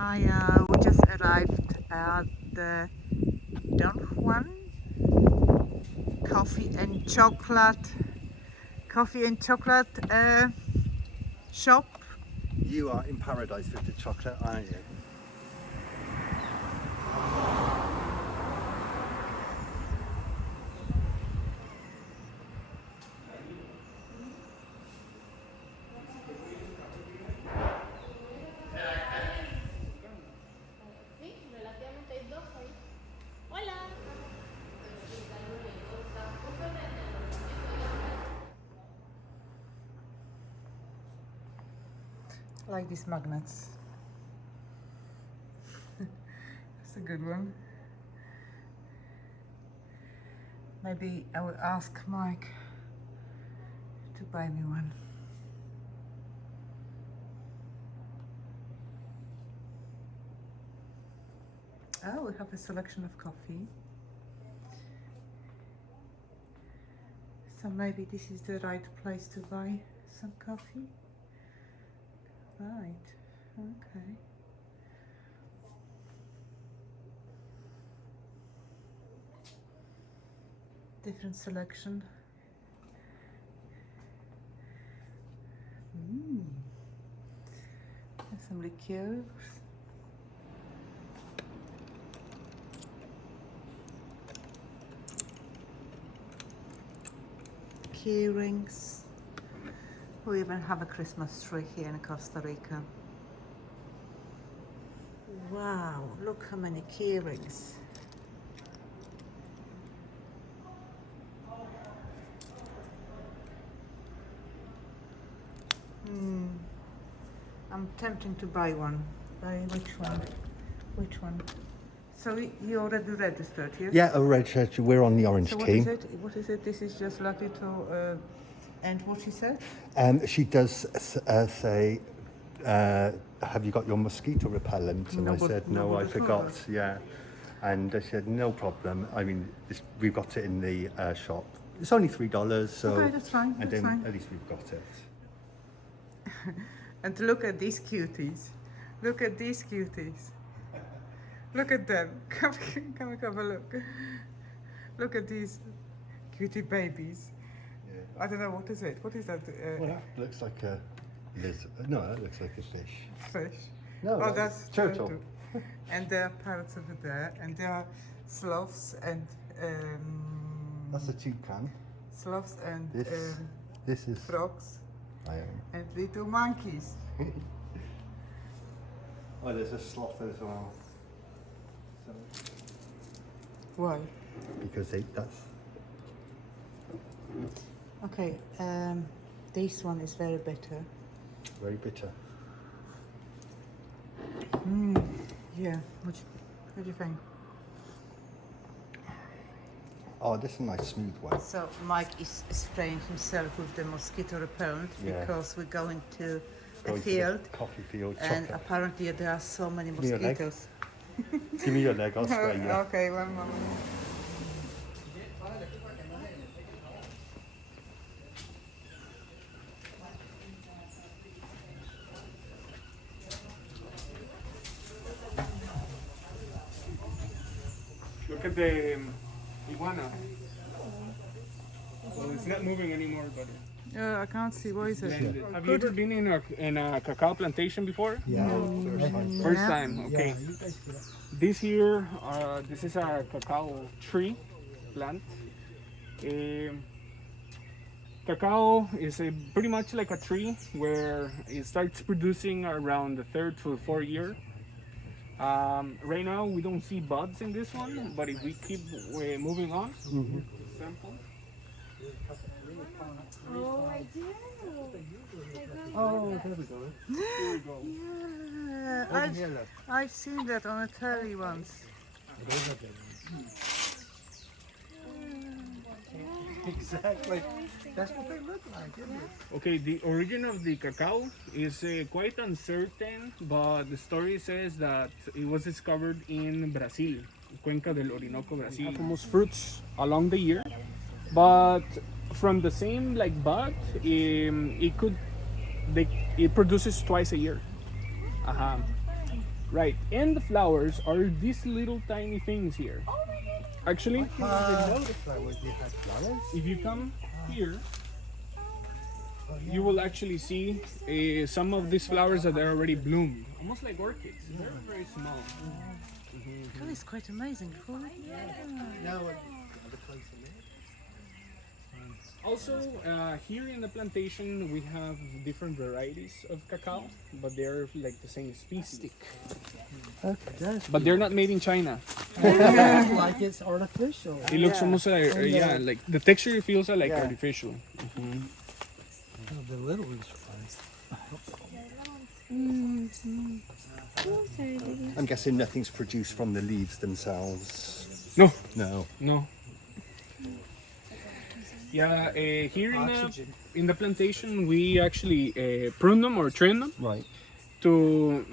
Hi, we just arrived at the Don Juan coffee and chocolate shop. You are in paradise with the chocolate, aren't you? I like these magnets. That's a good one. Maybe I will ask Mike to buy me one. Oh, we have a selection of coffee. So maybe this is the right place to buy some coffee. Right, okay. Different selection. There's some liqueurs. Key rings. We even have a Christmas tree here in Costa Rica. Wow, look how many key rings. I'm tempting to buy one. Buy which one? Which one? So you already registered, yes? Yeah, a red shirt. We're on the orange So what team. is it? What is it? This is just like little. And what she said? She does say, have you got your mosquito repellent? And No, I said, no, I forgot. Yeah. And she said, no problem. I mean, we've got it in the shop. It's only $3, so. Okay, that's fine. And That's then fine. at least we've got it. And look at these cuties. Look at these cuties. Look at them. Come have a look. Look at these cutie babies. Yeah. I don't know, what is it? What is that? Well, that looks like a lizard. No, that looks like a fish. Fish. No, Oh, that's turtle. And there are parrots over there, and there are sloths and That's a toucan. sloths and This is frogs iron. and little monkeys. Oh, there's a sloth as well. So, Why? because that's. Okay, this one is very bitter. Very bitter. Yeah, what do you think? Oh, this is a nice smooth one. So Mike is spraying himself with the mosquito repellent because we're going to a Going to the field, coffee field. and chocolate. apparently there are so many me your leg. mosquitoes. Give me your leg, I'll spray you. Okay, one moment. Look at the iguana. Well, it's not moving anymore, but I can't see. What is it? blended. Have you ever been in a cacao plantation before? Yeah. First time. Okay. This here, this is a cacao tree plant. Cacao is pretty much like a tree where it starts producing around the third to the fourth year. Right now we don't see buds in this one, but if we keep moving on, sample. Oh, I do. Oh, there we go. Here we go. Yeah, I've seen that on a telly once. Exactly. That's what they look like, isn't it? Okay, the origin of the cacao is quite uncertain, but the story says that it was discovered in Brazil, Cuenca del Orinoco, Brazil. Almost fruits along the year, but from the same bud, it produces twice a year. Right, and the flowers are these little tiny things here. Actually, if you come here, you will actually see some of these flowers that are already bloomed, almost like orchids. They're very small. That is quite amazing. Cool. Also, here in the plantation, we have different varieties of cacao, but they're like the same species. But they're not made in China. Like it's artificial. It looks almost like, like the texture feels like artificial. Oh, the little ones are fine. I'm guessing nothing's produced from the leaves themselves. No, No. no. Yeah, here in the plantation, we actually prune them or trim them Right. to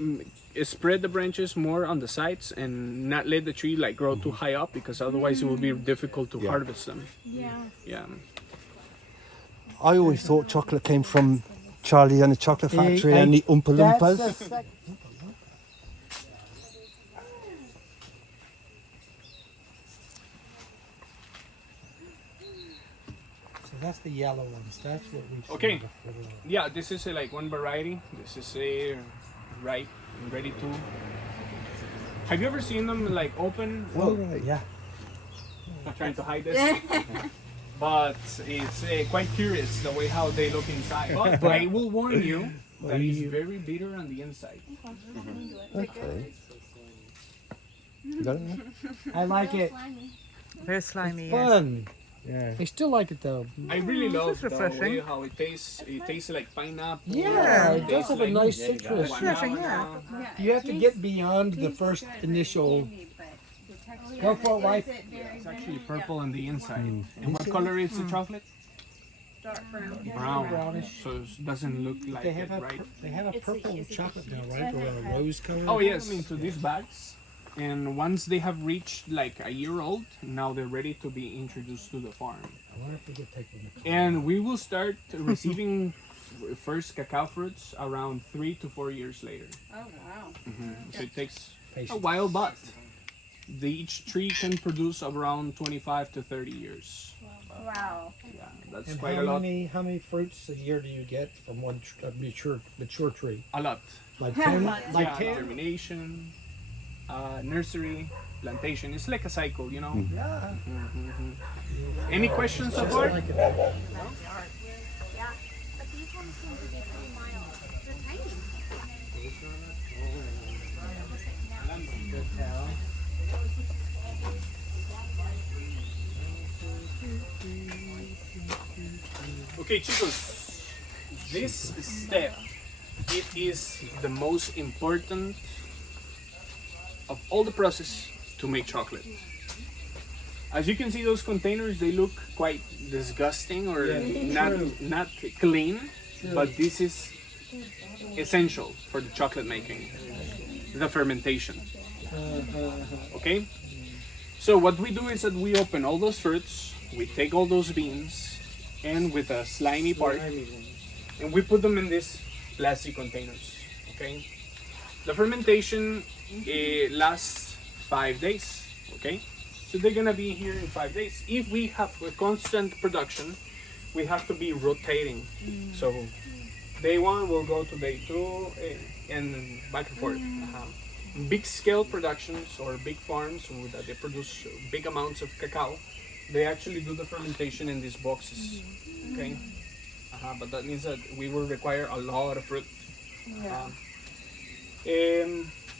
spread the branches more on the sides and not let the tree like grow too high up, because otherwise it will be difficult to harvest them. Yeah. I always thought chocolate came from Charlie and the Chocolate Factory and the Oompa Loompas. So that's the yellow ones. That's what we. Okay. Yeah, this is like one variety. This is ripe and ready to. Have you ever seen them like open? Oh, right. Yeah. I'm trying to hide this. But it's quite curious the way how they look inside. But I will warn you that it's very bitter on the inside. Okay. You got it? I like it. Very slimy. Yes. Fun. Yeah. I still like it though. I really love it's the refreshing. way how it tastes. It tastes like pineapple. Yeah, it does tastes have a like nice citrus. Refreshing, yeah. You have to get beyond the first initial. Go for it, wife. It's actually purple on the inside. And what color is the chocolate? Dark brown. Brown. Brownish. So it doesn't look like They it, have right? a purple chocolate now, right? Or a rose color. Oh yes, into these bags. And once they have reached like a year old, now they're ready to be introduced to the farm. I wonder if we could take them. And we will start receiving first cacao fruits around 3 to 4 years later. Oh wow. So it takes a Patience. while, but each tree can produce around 25 to 30 years. Wow. Yeah, that's And quite a lot. how many fruits a year do you get from one mature tree? A lot. Like 10? Yeah, Like 10? germination, nursery, plantation. It's like a cycle, you know. Yeah. Any questions so far? Yeah, but these ones seem to be pretty mild. They're tiny. Okay, chicos, this step, it is the most important of all the process to make chocolate. As you can see, those containers, they look quite disgusting or not clean, but this is essential for the chocolate making, the fermentation. Okay? So what we do is that we open all those fruits, we take all those beans, and with a slimy part, and we put them in these plastic containers. Okay? The fermentation lasts 5 days. Okay? So they're gonna be here in 5 days. If we have a constant production, we have to be rotating. So day 1 will go to day 2 and back and forth. Big scale productions or big farms that they produce big amounts of cacao, they actually do the fermentation in these boxes. Okay, but that means that we will require a lot of fruit.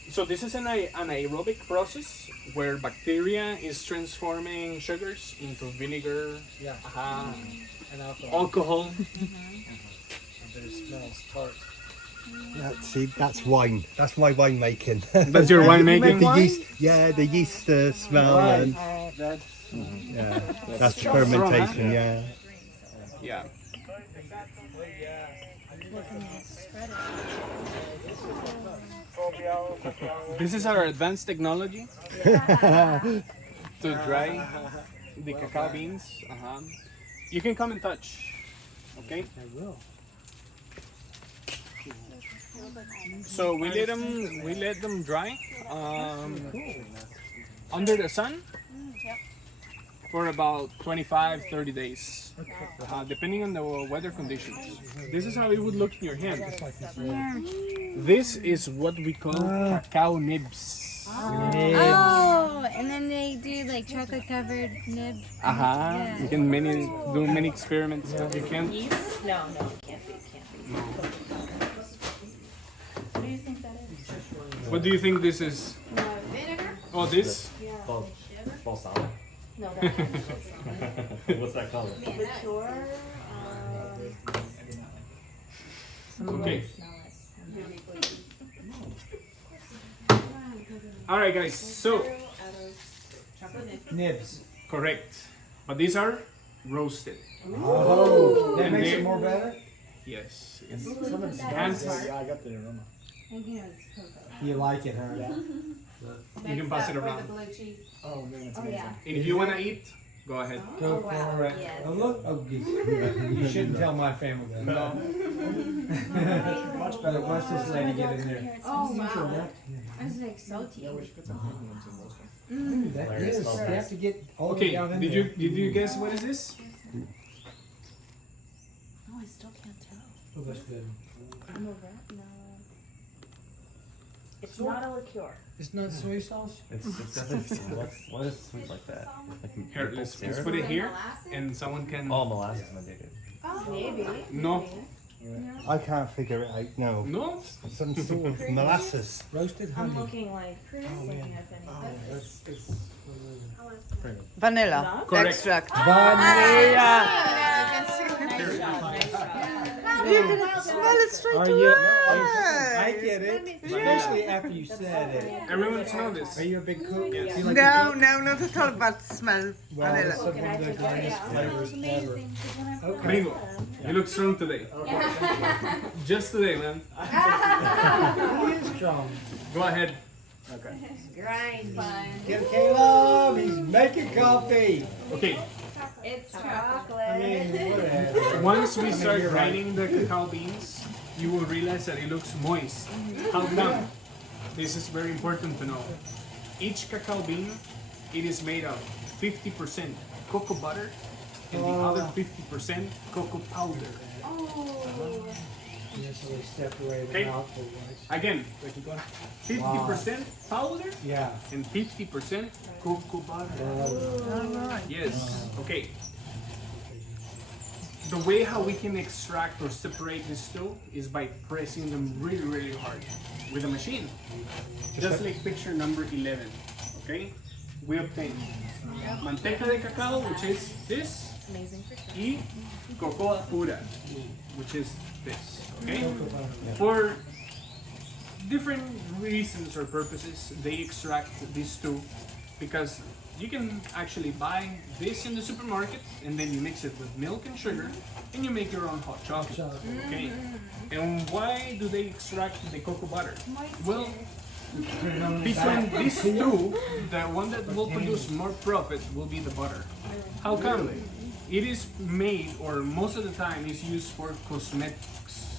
So this is an anaerobic process where bacteria is transforming sugars into vinegar, Yeah. And Yeah, alcohol. But it smells tart. see, that's wine. That's my wine making. That's your winemaking? The yeast, yeah, the yeast smell and That's yeah, that's fermentation. Yeah. Yeah. This is our advanced technology to dry the cacao beans. You can come and touch. Okay. I will. So we let them dry under the sun for about 25-30 days, depending on the weather conditions. This is how it would look in your hand. This is what we call cacao nibs. Oh, and then they do like chocolate covered nib. You can do many experiments, but you can't. No, it can't be. What do you think that is? What do you think this is? Vinegar? Oh, this? Balsamic. No, that's What's that called? liqueur. Okay. All right, guys. So Nibs. correct, but these are roasted. Oh, that And makes they- it more better. Yes. I got the aroma. You like it, huh? You can pass it around. Oh man, it's amazing. And if you wanna eat, go ahead. Go for it. Oh, look. Oh, you shouldn't tell my family that. No. Much better. Watch this lady get in there. Oh, wow. I was like salty. Yeah, we should put some onions in those. That Hilarious is. smell. You have to get all the way Okay. down in Did there. you guess what is this? No, I still can't tell. Oh, that's good. I'm over it. No. It's not a liqueur. It's not soy sauce. It's definitely what is sweet like that? Like Here, maple let's syrup? put it here, and someone can. Oh, molasses might be good. Maybe. No, I can't figure it out. No, no. some sort of molasses. Roasted I'm honey. looking like looking at anything. Vanilla Not? Correct. extract. Vanilla. You can smell it straight Are away. you? I get it. Especially after you said it. Everyone smell this. Are you a big cook? Do you like to No, cook? no, not at all, but smell Well, it's vanilla. one of the greatest flavors ever. Okay. Bingo. You look strong today. Just today, man. He is strong. Go ahead. Grind fun. Get Caleb. He's making coffee. Okay. It's chocolate. I mean, whatever. Once we start you're right. grinding the cacao beans, you will realize that it looks moist. How come? This is very important to know. Each cacao bean, it is made of 50% cocoa butter and the other 50% cocoa powder. Yeah, so they separate Okay. them out for rice. Again, 50% powder Yeah. and 50% cocoa butter. Yes. Okay. The way how we can extract or separate this dough is by pressing them really, really hard with a machine. Just like picture number 11. Okay? We obtain manteca de cacao, which is this, y cocoa pura, which is this. Okay? For different reasons or purposes, they extract these two because you can actually buy this in the supermarket and then you mix it with milk and sugar and you make your own hot chocolate. Okay? And why do they extract the cocoa butter? Well, between these two, the one that will produce more profit will be the butter. How come? It is made, or most of the time is used for cosmetics.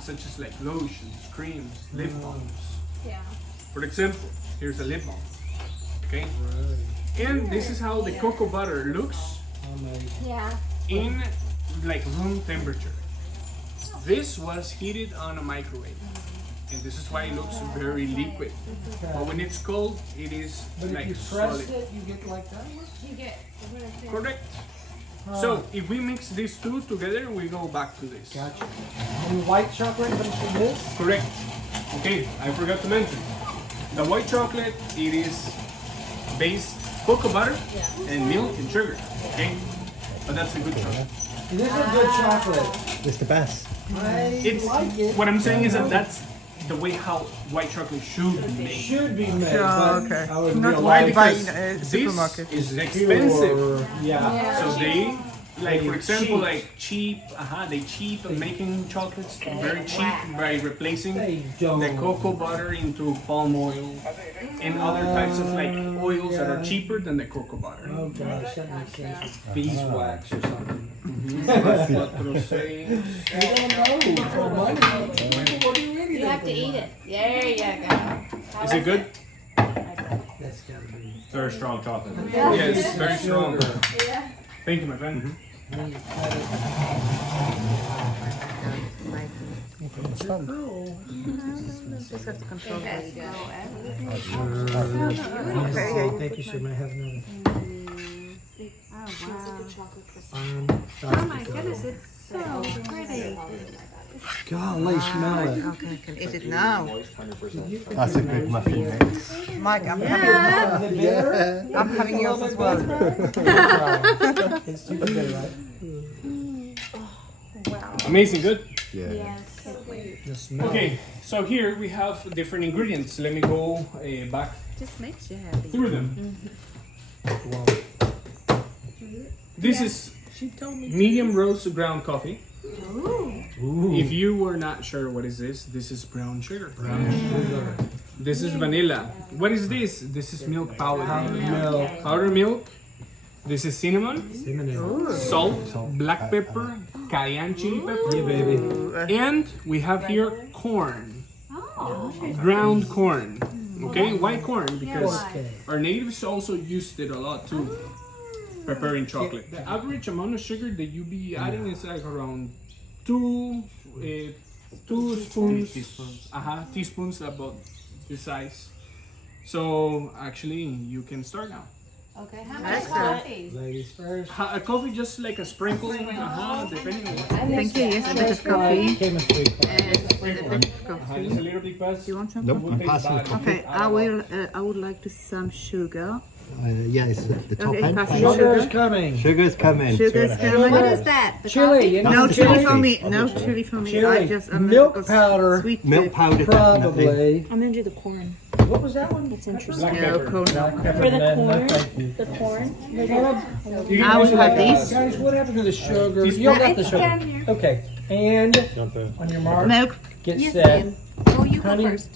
Such as like lotions, creams, lip balms. Yeah. For example, here's a lip balm. Okay? And this is how the cocoa butter looks Yeah. in like room temperature. This was heated on a microwave. And this is why it looks very liquid. But when it's cold, it is But like if you press solid. it, you get like that. You get Correct. So if we mix these two together, we go back to this. Gotcha. And white chocolate comes from this? Correct. Okay, I forgot to mention. The white chocolate, it is based cocoa butter and milk and sugar. Okay? But that's a good chocolate. It is a good chocolate. It's the best. I It's like it. what I'm saying is that that's the way how white chocolate should be made. Should be made, Yeah, but okay. I would Not realize like Why? buy Because in a this supermarket. is expensive. pure- Yeah. So they like for example, like cheap. They cheap and making chocolates very cheap by replacing the cocoa butter into palm oil and other types of like oils that are cheaper than the cocoa butter. Oh gosh, that makes sense. Beeswax or something. You have to eat it. There you go. Is it good? That's gotta be. Very strong chocolate. Yes, very strong. Thank you, my friend. Just have to control There this. you go. Thank you, sir. May I have another? Oh my goodness, it's so pretty. Golly, smell it. Okay, I can eat it now. That's a good muffin mix. Mike, I'm Yeah. having yours as well. It's too good, right? Amazing, good. Yeah. The smell. Okay, so here we have different ingredients. Let me go back Just makes you happy. through them. This is medium roast ground coffee. Ooh. If you were not sure what is this is brown sugar. Brown sugar. This is vanilla. What is this? This is milk powder. Milk. Powder milk. This is cinnamon, Cinnamon. salt, black pepper, cayenne chili pepper, Yeah, baby. and we have here corn. Ground corn. Okay, white corn because Okay. our natives also used it a lot too. Preparing chocolate. The average amount of sugar that you be adding is like around two spoons. Teaspoons about this size. So actually, you can start now. Okay, how That's much coffee? Ladies first. A coffee just like a sprinkle. Depending on what. Thank you. Yes, a bit of coffee. Chemistry class. A bit of Just coffee. a little bit pass. Do you want some? Nope, I'm passing the coffee. Okay, I would like to some sugar. Yeah, it's the top Okay, end. passing Sugar's coming. Sugar's coming. Sugar's coming. What is that? The Chili. You know No That's chili the for coffee. me. No chili for me. Chili. I just Milk because powder. Sweet Milk tip. powder, definitely. Probably. I'm gonna do the corn. What was that one? That's interesting. No, corn. Black pepper. For the No, corn? thank you. The corn. I will have these. Guys, what happened to the sugar? You all got the sugar. Okay. And on your mark, Milk. get Yes, set. ma'am. Oh, you go Honey, first.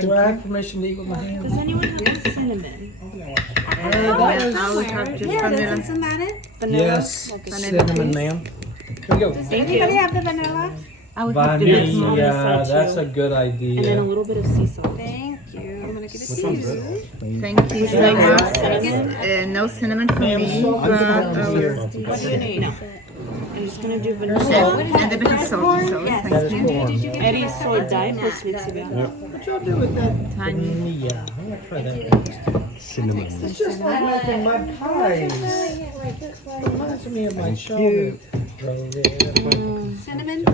do I have permission to eat with my hands? Does anyone have cinnamon? Yes, I will have just vanilla. Isn't that it? Vanilla? Yes, Okay. cinnamon, ma'am. Here we go. Thank you. Have the vanilla? I will have the bit more. Vanilla, that's a good And then a idea. little bit of sea salt. Thank you. I'm gonna give it to you. Thank you so much. Cinnamon? No cinnamon for Ma'am, me, salt but is down here. What do you need? No. I'm just gonna do vanilla. and a bit of salt. So Yes. That is corn. Eddie soy dye plus litsi. What y'all do with that? tiny. Yeah, I'm gonna try that. Cinnamon. It's just like making my pies. Reminds me of my childhood. Cinnamon?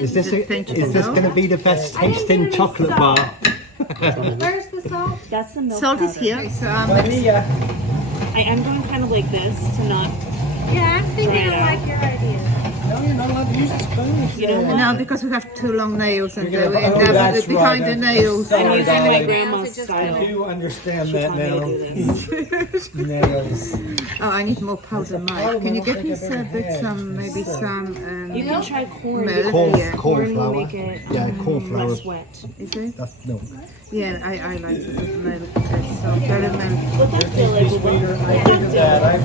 Is this Thank you. going to be the best tasting chocolate bar? Where's the salt? That's the milk Salt is powder. here. So Vanilla. I am going kind of like this to not. Yeah, I'm thinking Try it I like your idea. No, you're not allowed to use the spoon. You know what? no, because we have two long nails and You're gonna- and that's behind right, the nails. that's- I'm using my Sorry, grandma's I style. do understand She that taught me to now. do this. Nails. Oh, I need more powder, Mike. Can you get me maybe some You can try corn. milk? Corn, Yeah. corn Corn will flour. make it Yeah, corn flour. less wet. Is it? That's no. Yeah, I like it with milk. So very milk. But that's delicious. Sweeter, I did that.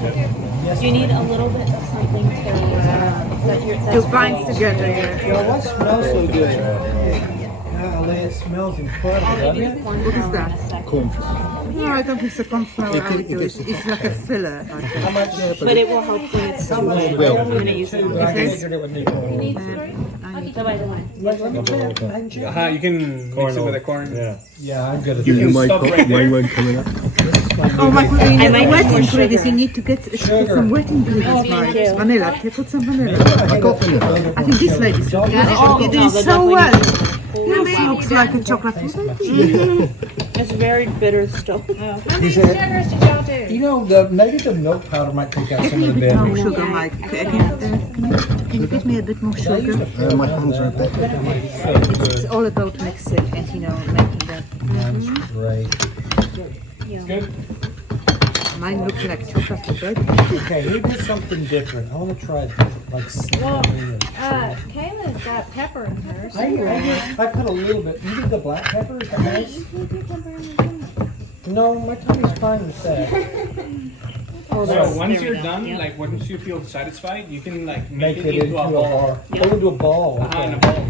Yes, You need a little bit of something to To bind together. Yeah. Yo, what smells so good? Golly, it smells incredible, doesn't it? What is that? Corn flour. No, I don't think it's a corn flour. I would do it. It's like a filler. I think. How much? But it will help when it's How much? Well, I'm gonna use Two, it. but I Okay. figured it would need more. I need Let me check. I can check. You can mix it with the corn. Yeah, I'm good at You this. can Mine stop right there. won't coming up. Oh my God, you I need might wet need more ingredients. sugar. You need to get some wet ingredients, Mike. you. Vanilla. Can you put some vanilla? I got vanilla. I think this lady's Don't got it. Oh, You no, do they'll so definitely well. need This looks like a chocolate. It's very bitter still. How many sugars did y'all do? You know, maybe the milk powder might take out Give some me a of the bit more bitterness. sugar, Mike. Can you get me a bit more sugar? My hands are a bit. It's all about mixing and making that. That's great. Good. Mine looks like chocolate bread. Okay, we did something different. I want to try like cinnamon. Kayla's got pepper in hers. I put a little bit. You did the black pepper? Is that nice? You put your pepper in your tummy. No, my tummy's fine with that. So once you're done, like once you feel satisfied, you can like Make it into a bar. Yeah. Oh, into a ball. In Okay. a bowl.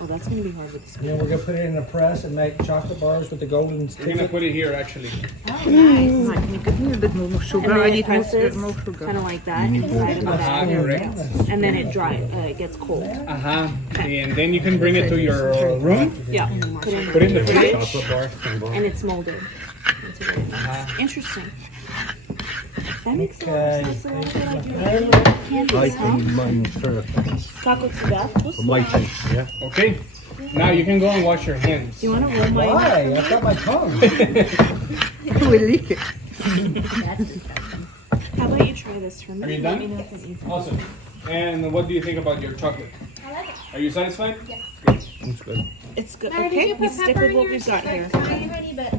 Oh, that's gonna be hard with the spoon. Then we're gonna put it in a press and make chocolate bars with the golden We're gonna ticket. put it here actually. Oh, nice. Can you give me a bit more sugar? And I then need it more, presses more sugar. kind of like that inside of the bag. Correct. And then it it gets cold. And then you can bring it to your room. Yeah. Put it in the fridge. Chocolate bar. And it's molded. Interesting. That makes Okay. sense. That's a good idea. I think mine's perfect. Chocolate to death. For my taste, yeah. Okay. Now you can go and wash your hands. Do you want to roll my? Why? I've got my tongue. You will lick it. How about you try this for me? Are you Let done? me know if it needs- Awesome. And what do you think about your chocolate? I like it. Are you satisfied? That's good. It's good. Mary, did Okay, you we put stick pepper with in what yours? we've got here. I'm ready, but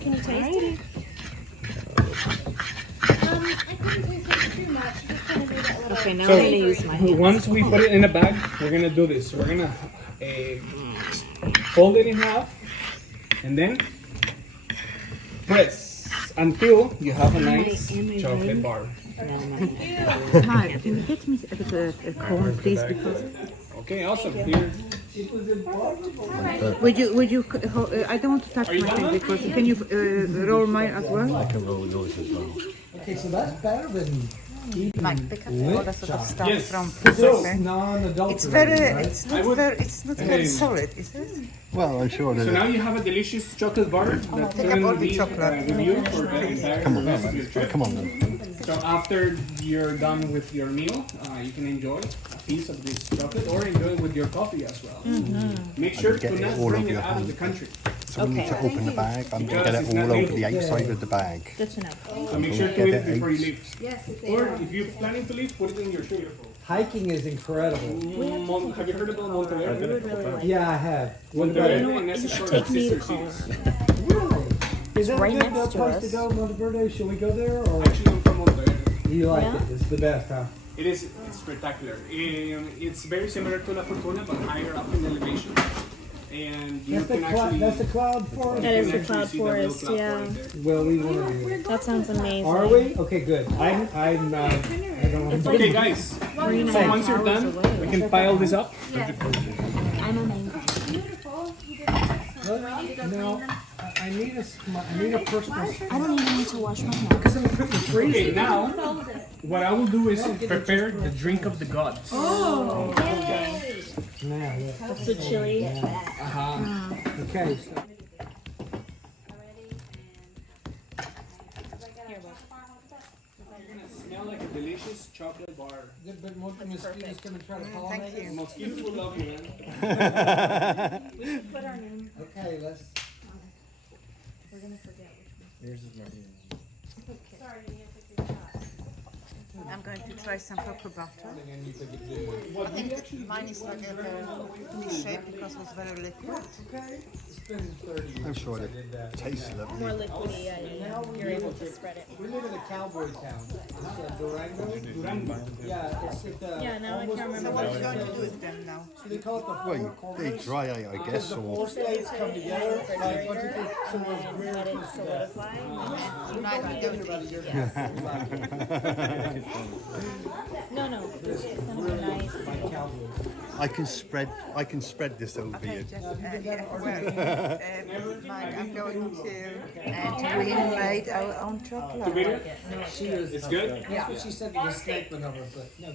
can you taste it? I couldn't taste it too much. Just kind of do that little. Okay, now So- I'm gonna use my hands. Once we put it in a bag, we're gonna do this. We're gonna fold it in half and then press until you have a nice chocolate bar. Mike, can you get me a cone, please? Because Okay, awesome. Here. would you? I don't want to touch Are you my done? thing because can you roll mine as well? I can roll yours as well. Okay, so that's better than eating Mike, pick up all the sort of chocolate. stuff Yes. from This Pizza. is non-adulterated, It's very, right? it's I not would- very, it's not very Hey. solid, is it? Well, I'm sure So that now you have a delicious chocolate bar that's take up going all to the be chocolate. with you for the entire Come on, rest of your trip. come on then. So after you're done with your meal, you can enjoy a piece of this chocolate or enjoy it with your coffee as well. Make sure get to it not all bring over it your out of hand. the country. So we need to open the bag. I'm going to Because get it's it all not over legal. the outside of the bag. Good to know. So make sure to Get eat it it before you out. leave. Or if you're planning to leave, put it in your sugar. Hiking is incredible. Have you heard about Monterey? Yeah, I have. Monterey and that's a sort of Take me to sister Colorado. cities. Really? Is that right a good next to place us. to go, Monteverde? Should we go there, or Actually, I'm from Monterey. you like Yeah. it? It's the best, huh? It's spectacular. It's very similar to La Fortuna, but higher up in elevation. And you That's the can cloud. actually That's the cloud forest. That is you the can cloud actually see the real forest, cloud yeah. forest there. Well, we want to do it. That sounds amazing. Are we? Okay, good. I don't It's know. like Okay, guys. 3.5 So once you're hours done, away. we can pile this up. I'm amazing. Beautiful. You did this. No, I need a personal. I don't even need to wash my hands. Because I'm gonna put it in the freezer. Okay, now what I will do is prepare the drink of the gods. Yeah, yeah. That's the chili. Okay. So. Smell like a delicious chocolate bar. But mosquitoes gonna try to pollinate it. Mosquitoes will love you, man. Okay, let's. We're gonna forget which Yours is Martina. I'm going to try some cocoa butter. And you could do. I think mine is not in the shape because it was very liquid. Okay. It's been 30 years I'm sure since it I did that. tastes lovely. more liquidy. You're able to spread it. We live in a cowboy town. Durango. Yeah, it's at the. Yeah, now I almost- can't remember So what are you going to do with them now? So they call it the Well, four they corners. dry out, I guess, The or four states come together. Like, once you think someone's really Let it close to that. solidify. Tonight we don't eat. No. It's gonna be nice. I can spread this over Okay, you. just, Mike, I'm going to we made our own chocolate. Bitter? She is. It's good? That's what she said to the escapement of her, but no.